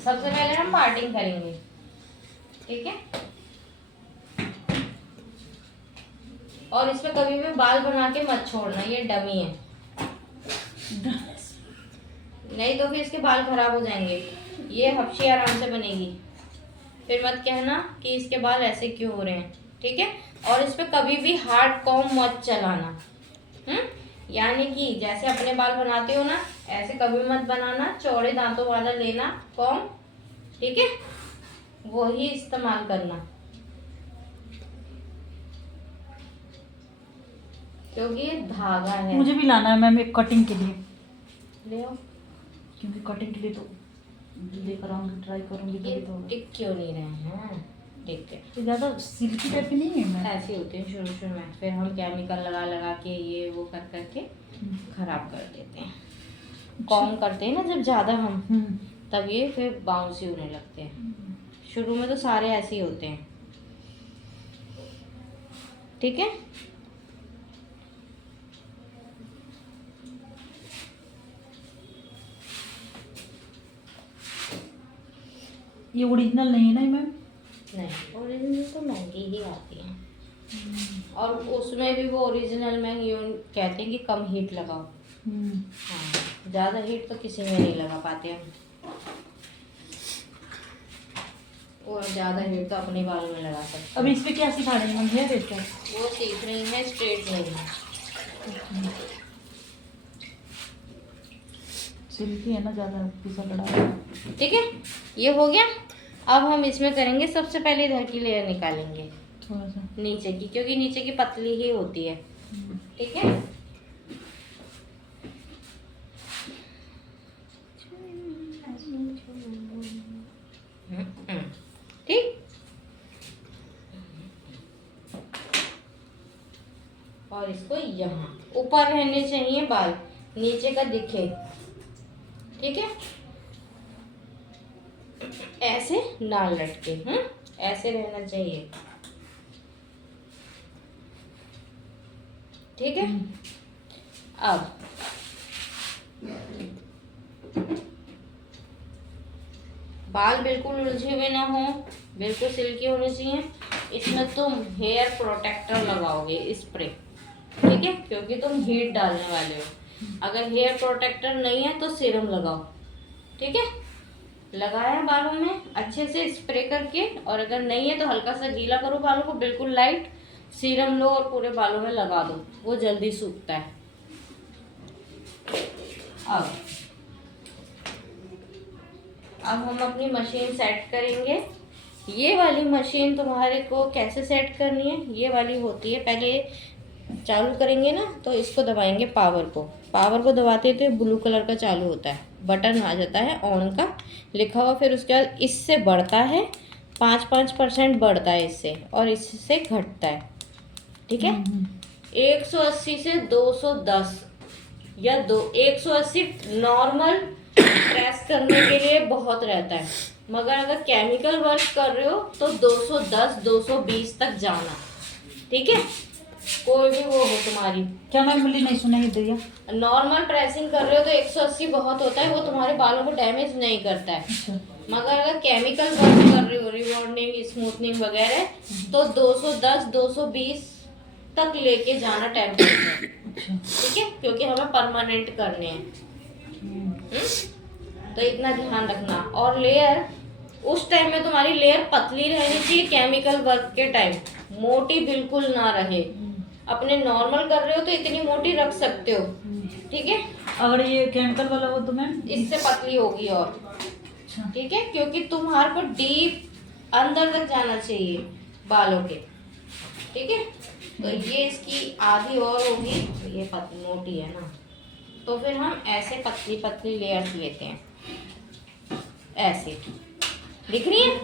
सबसे पहले हम पार्टिंग करेंगे, ठीक है। और इसमें कभी भी बाल बना के मत छोड़ना, ये डमी है, नहीं तो फिर इसके बाल खराब हो जाएंगे। ये हफ्शी आराम से बनेगी, फिर मत कहना कि इसके बाल ऐसे क्यों हो रहे हैं, ठीक है। और इस पे कभी भी हार्ड कॉम्ब मत चलाना, यानी कि जैसे अपने बाल बनाते हो ना, ऐसे कभी मत बनाना, चौड़े दांतों वाला लेना कॉम्ब, ठीक है, वही इस्तेमाल करना, क्योंकि ये धागा है। मुझे भी लाना है मैम एक कटिंग के लिए, ले आओ, क्योंकि कटिंग के लिए तो लेकर आऊंगी, ट्राई करूंगी ये तभी तो होगा। टिक क्यों नहीं रहे हैं, ठीक है। तो ज़्यादा सिल्की टाइप की नहीं है मैम? ऐसे होते हैं शुरू में, फिर हम केमिकल लगा लगा के ये वो कर करके खराब कर देते हैं। कॉम करते हैं ना जब ज़्यादा हम, तब ये फिर बाउंसी होने लगते हैं। शुरू में तो सारे ऐसे ही होते हैं, ठीक है। ये ओरिजिनल नहीं है ना मैम? नहीं, ओरिजिनल तो महंगी ही आती है, और उसमें भी वो ओरिजिनल में ये कहते हैं कि कम हीट लगाओ। हाँ, ज़्यादा हीट तो किसी में नहीं लगा पाते हम, और ज़्यादा हीट तो अपने बालों में लगा सकते हैं। अब इस पे क्या सिखा रही हैं हेयर स्टाइल? वो सीख रही है स्ट्रेटनिंग। सिल्की है ना, ज़्यादा पिसा पड़ा। ठीक है, ये हो गया। अब हम इसमें करेंगे, सबसे पहले इधर की लेयर निकालेंगे थोड़ा सा नीचे की, क्योंकि नीचे की पतली ही होती है, ठीक है। ठीक, और इसको यहाँ ऊपर रहने चाहिए बाल, नीचे का दिखे, ठीक है। ऐसे ना लटके, ऐसे रहना चाहिए, ठीक है। अब बाल बिल्कुल उलझे हुए ना हो, बिल्कुल सिल्की होने चाहिए। इसमें तुम हेयर प्रोटेक्टर लगाओगे स्प्रे, ठीक है, क्योंकि तुम हीट डालने वाले हो। अगर हेयर प्रोटेक्टर नहीं है तो सीरम लगाओ, ठीक है। लगाया बालों में अच्छे से स्प्रे करके, और अगर नहीं है तो हल्का सा गीला करो बालों को, बिल्कुल लाइट सीरम लो और पूरे बालों में लगा दो, वो जल्दी सूखता है। अब हम अपनी मशीन सेट करेंगे। ये वाली मशीन तुम्हारे को कैसे सेट करनी है, ये वाली होती है, पहले चालू करेंगे ना तो इसको दबाएंगे, पावर को दबाते थे ब्लू कलर का चालू होता है, बटन आ जाता है ऑन का लिखा हुआ, फिर उसके बाद इससे बढ़ता है 5% बढ़ता है इससे, और इससे घटता है, ठीक है। 180 से 210 या 180 नॉर्मल प्रेस करने के लिए बहुत रहता है, मगर अगर केमिकल वर्क कर रहे हो तो 210 220 तक जाना, ठीक है। कोई भी वो हो तुम्हारी, क्या मैं बोली नहीं सुनाई दिया? नॉर्मल प्रेसिंग कर रहे हो तो 180 बहुत होता है, वो तुम्हारे बालों को डैमेज नहीं करता है। अच्छा। मगर अगर केमिकल वर्क कर रहे हो, रिबॉन्डिंग स्मूथनिंग वगैरह, तो 210 220 तक लेके जाना टेम्परेचर, ठीक है, क्योंकि हमें परमानेंट करने हैं। तो इतना ध्यान रखना। और लेयर उस टाइम में तुम्हारी लेयर पतली रहनी चाहिए, केमिकल वर्क के टाइम मोटी बिल्कुल ना रहे। अपने नॉर्मल कर रहे हो तो इतनी मोटी रख सकते हो, ठीक है। अगर ये केमिकल वाला हो तो मैम इससे पतली होगी, और ठीक है, क्योंकि तुम्हारे को डीप अंदर तक जाना चाहिए बालों के, ठीक है। तो ये इसकी आधी और होगी, ये पतली मोटी है ना, तो फिर हम ऐसे पतली पतली लेयर्स लेते हैं, ऐसे दिख रही है,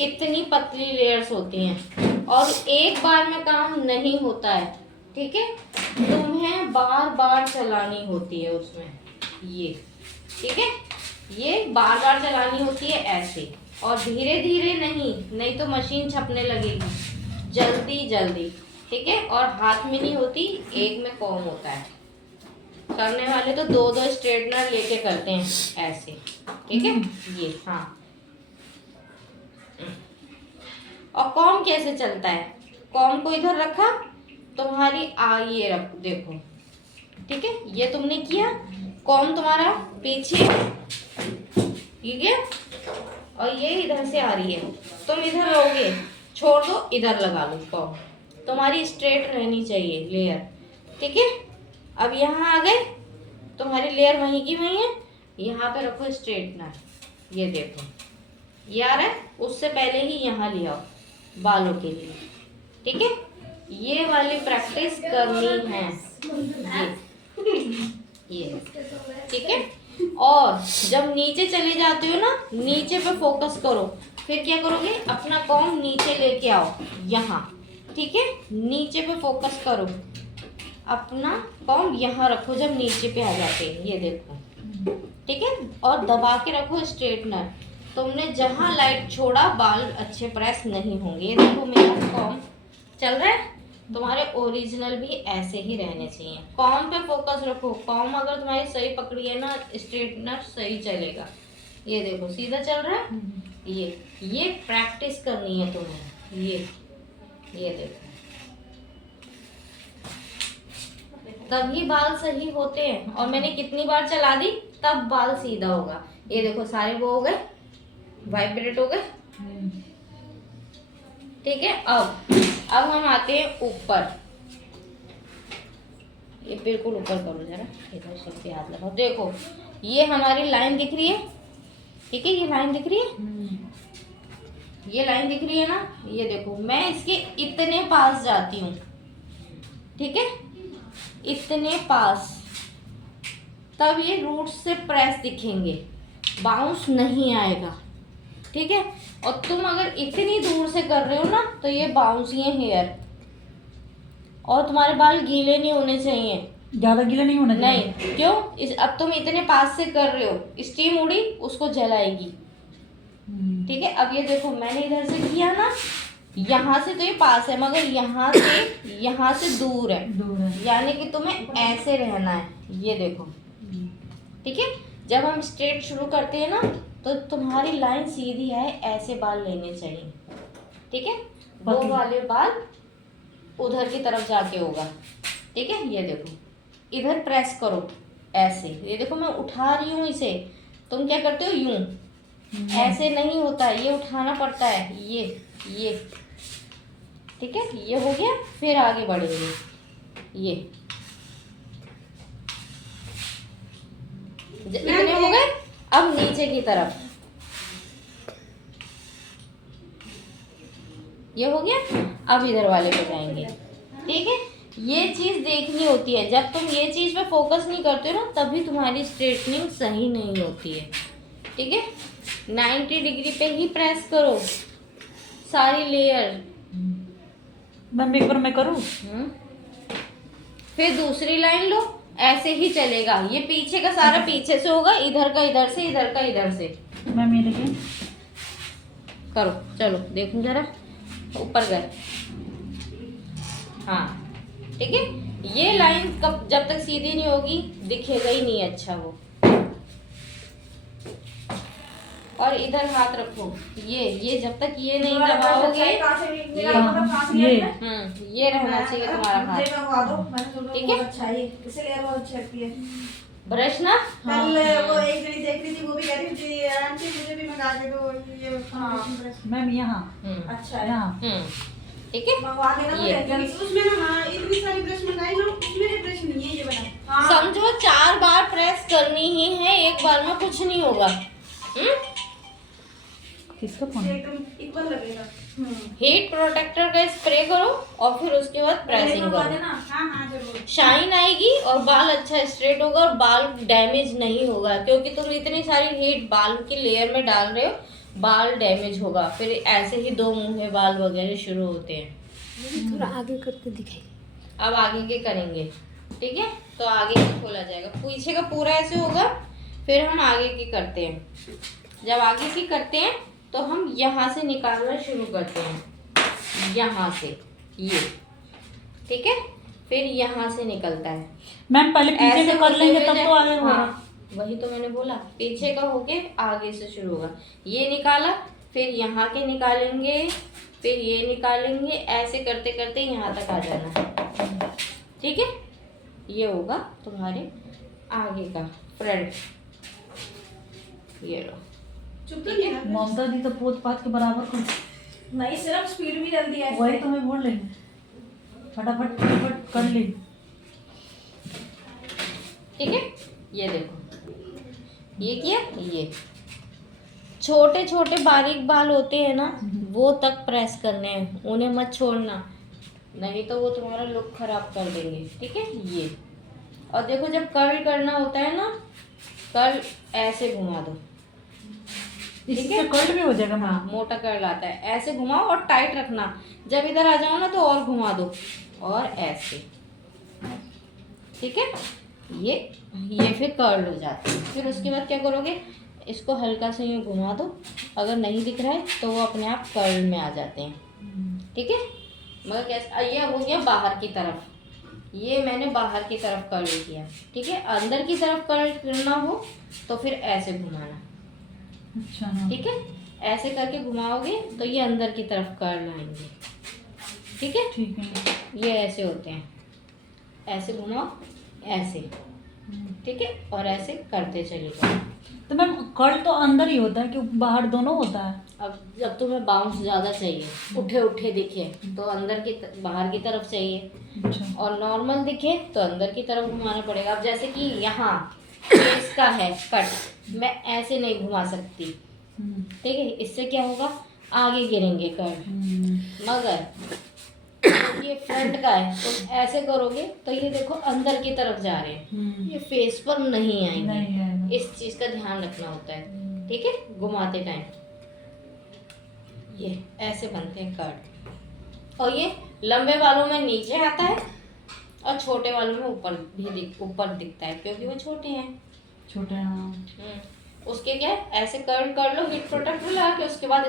इतनी पतली लेयर्स होती हैं, और एक बार में काम नहीं होता है, ठीक है, तुम्हें बार बार चलानी होती है उसमें, ये ठीक है, ये बार बार चलानी होती है ऐसे, और धीरे धीरे नहीं तो मशीन छपने लगेगी जल्दी जल्दी, ठीक है। और हाथ में नहीं होती, एक में कॉम होता है। करने वाले तो 2-2 स्ट्रेटनर लेके करते हैं ऐसे, ठीक है। ये हाँ, और कॉम कैसे चलता है, कॉम को इधर रखा, तुम्हारी ये रख देखो, ठीक है, ये तुमने किया, कॉम तुम्हारा पीछे, ठीक है, और ये इधर से आ रही है, तुम इधर रहोगे, छोड़ दो, इधर लगा लो कॉम, तुम्हारी स्ट्रेट रहनी चाहिए लेयर, ठीक है। अब यहाँ आ गए, तुम्हारी लेयर वहीं की वहीं है, यहाँ पे रखो स्ट्रेटनर, ये देखो ये आ रहा है, उससे पहले ही यहाँ ले आओ बालों के लिए, ठीक है। ये वाली प्रैक्टिस करनी है, ये ठीक है। और जब नीचे चले जाते हो ना, नीचे पे फोकस करो, फिर क्या करोगे, अपना कॉम नीचे लेके आओ यहाँ, ठीक है, नीचे पे फोकस करो, अपना कॉम यहाँ रखो जब नीचे पे आ जाते हैं, ये देखो, ठीक है, और दबा के रखो स्ट्रेटनर, तुमने जहाँ लाइट छोड़ा बाल अच्छे प्रेस नहीं होंगे। ये देखो मेरा कॉम चल रहा है, तुम्हारे ओरिजिनल भी ऐसे ही रहने चाहिए, कॉम पे फोकस रखो, कॉम अगर तुम्हारी सही पकड़ी है ना, स्ट्रेटनर सही चलेगा, ये देखो सीधा चल रहा है, ये प्रैक्टिस करनी है तुम्हें, ये देखो, तभी बाल सही होते हैं, और मैंने कितनी बार चला दी तब बाल सीधा होगा, ये देखो सारे वो हो गए, वाइब्रेट हो गए, ठीक है। अब हम आते हैं ऊपर, ये बिल्कुल ऊपर करो जरा, इधर सिर पे हाथ लगाओ, देखो ये हमारी लाइन दिख रही है, ठीक है, ये लाइन दिख रही है, ये लाइन दिख रही है ना, ये देखो मैं इसके इतने पास जाती हूँ, ठीक है, इतने पास, तब ये रूट्स से प्रेस दिखेंगे, बाउंस नहीं आएगा, ठीक है। और तुम अगर इतनी दूर से कर रहे हो ना, तो ये बाउंसी है हेयर, और तुम्हारे बाल गीले नहीं होने चाहिए, ज्यादा गीले नहीं होने चाहिए, नहीं, क्यों, अब तुम इतने पास से कर रहे हो, स्टीम उड़ी उसको जलाएगी, ठीक है। अब ये देखो मैंने इधर से किया ना, यहाँ से तो ये पास है, मगर यहाँ से दूर है, यानी कि तुम्हें ऐसे रहना है, ये देखो, ठीक है। जब हम स्ट्रेट शुरू करते हैं ना, तो तुम्हारी लाइन सीधी है, ऐसे बाल लेने चाहिए, ठीक है, वो वाले बाल उधर की तरफ जाके होगा, ठीक है। ये देखो इधर प्रेस करो ऐसे, ये देखो मैं उठा रही हूँ इसे, तुम क्या करते हो, यूं, ऐसे नहीं होता है, ये उठाना पड़ता है, ये ठीक है, ये हो गया, फिर आगे बढ़ेंगे, ये इतने हो गए। अब नीचे की तरफ, ये हो गया, अब इधर वाले पे जाएंगे, ठीक है। ये चीज देखनी होती है, जब तुम ये चीज पे फोकस नहीं करते हो ना, तभी तुम्हारी स्ट्रेटनिंग सही नहीं होती है, ठीक है। 90 डिग्री पे ही प्रेस करो सारी लेयर। मैम एक बार मैं करूँ, फिर दूसरी लाइन लो, ऐसे ही चलेगा, ये पीछे का सारा पीछे से होगा, इधर का इधर से, इधर का इधर से। मैम ये देखिए, करो, चलो देखो जरा, ऊपर गए, हाँ, ठीक है। ये लाइन कब जब तक सीधी नहीं होगी दिखेगा ही नहीं अच्छा वो। और इधर हाथ रखो, ये जब तक ये नहीं दबाओगे, ये रहना चाहिए तुम्हारा हाथ, ठीक है। ब्रश ना, कल वो एक जनी देख रही थी, वो भी कह रही थी आंटी मुझे भी मंगा दे दो ये ब्रश। मैम यहाँ, अच्छा यहाँ, ठीक है, मंगवा देना, उसमें ना, हाँ इतनी सारी ब्रश मंगाई ना, उसमें ब्रश नहीं है, ये बना, समझो 4 बार प्रेस करनी ही है, एक बार में कुछ नहीं होगा। किसका फोन, एकदम इक्वल लगेगा। हीट प्रोटेक्टर का स्प्रे करो, और फिर उसके बाद प्रेसिंग करो, हाँ जरूर, शाइन आएगी और बाल अच्छा स्ट्रेट होगा, और बाल डैमेज नहीं होगा, क्योंकि तुम इतनी सारी हीट बाल की लेयर में डाल रहे हो, बाल डैमेज होगा, फिर ऐसे ही 2 मुंहे बाल वगैरह शुरू होते हैं। थोड़ा आगे करके दिखाई, अब आगे के करेंगे, ठीक है, तो आगे की खोला जाएगा, पीछे का पूरा ऐसे होगा, फिर हम आगे की करते हैं। जब आगे की करते हैं तो हम यहाँ से निकालना शुरू करते हैं, यहाँ से ये, ठीक है, फिर यहाँ से निकलता है। मैम पहले पीछे से कर लेंगे तब तो आगे होगा। हाँ, वही तो मैंने बोला, पीछे का होके आगे से शुरू होगा, ये निकाला, फिर यहाँ के निकालेंगे, फिर ये निकालेंगे, ऐसे करते करते यहाँ तक आ जाना है। ठीक है, ये होगा तुम्हारे आगे का फ्रंट। ये लो। चुप तो नहीं है। ममता दी तो पोत पात के बराबर कर। नहीं सिर्फ स्पीड भी जल्दी है। वही तो मैं बोल रही हूँ, फटाफट फटाफट कर ली। ठीक है, ये देखो, ये किया। ये छोटे छोटे बारीक बाल होते हैं ना, वो तक प्रेस करने हैं, उन्हें मत छोड़ना, नहीं तो वो तुम्हारा लुक खराब कर देंगे। ठीक है, ये। और देखो, जब कर्ल करना होता है ना, कर्ल ऐसे घुमा दो। इससे कर्ल भी हो जाएगा। हाँ, मोटा कर्ल आता है, ऐसे घुमाओ और टाइट रखना। जब इधर आ जाओ ना तो और घुमा दो, और ऐसे। ठीक है, ये फिर कर्ल हो जाता है। फिर उसके बाद क्या करोगे, इसको हल्का से यूँ घुमा दो, अगर नहीं दिख रहा है तो वो अपने आप कर्ल में आ जाते हैं। ठीक है, मगर कैसे, ये हो गया बाहर की तरफ, ये मैंने बाहर की तरफ कर्ल किया। ठीक है, अंदर की तरफ कर्ल करना हो तो फिर ऐसे घुमाना। अच्छा हाँ। ठीक है, ऐसे करके घुमाओगे तो ये अंदर की तरफ कर्ल आएंगे। ठीक है, ठीक है। ये ऐसे होते हैं, ऐसे घुमाओ, ऐसे। ठीक है, और ऐसे करते चले जाओ। तो मैम कर्ल तो अंदर ही होता है कि बाहर दोनों होता है? अब जब तुम्हें बाउंस ज़्यादा चाहिए, उठे उठे दिखे, तो अंदर की बाहर की तरफ चाहिए, अच्छा। और नॉर्मल दिखे तो अंदर की तरफ घुमाना पड़ेगा। अब जैसे कि यहाँ फेस का है कट, मैं ऐसे नहीं घुमा सकती। ठीक है, इससे क्या होगा, आगे गिरेंगे कर्ल। मगर ये फ्रंट का है तो ऐसे करोगे तो ये देखो अंदर की तरफ जा रहे हैं, ये फेस पर नहीं आएंगे। नहीं आएगा। इस चीज़ का ध्यान रखना होता है। ठीक है, घुमाते टाइम ये ऐसे बनते हैं कर्ल। और ये लंबे बालों में नीचे आता है और छोटे बालों में ऊपर दिखता है, क्योंकि वो छोटे हैं। छोटे हाँ। उसके क्या है, ऐसे कर्ल कर लो, हीट प्रोटेक्टर लगा के, उसके बाद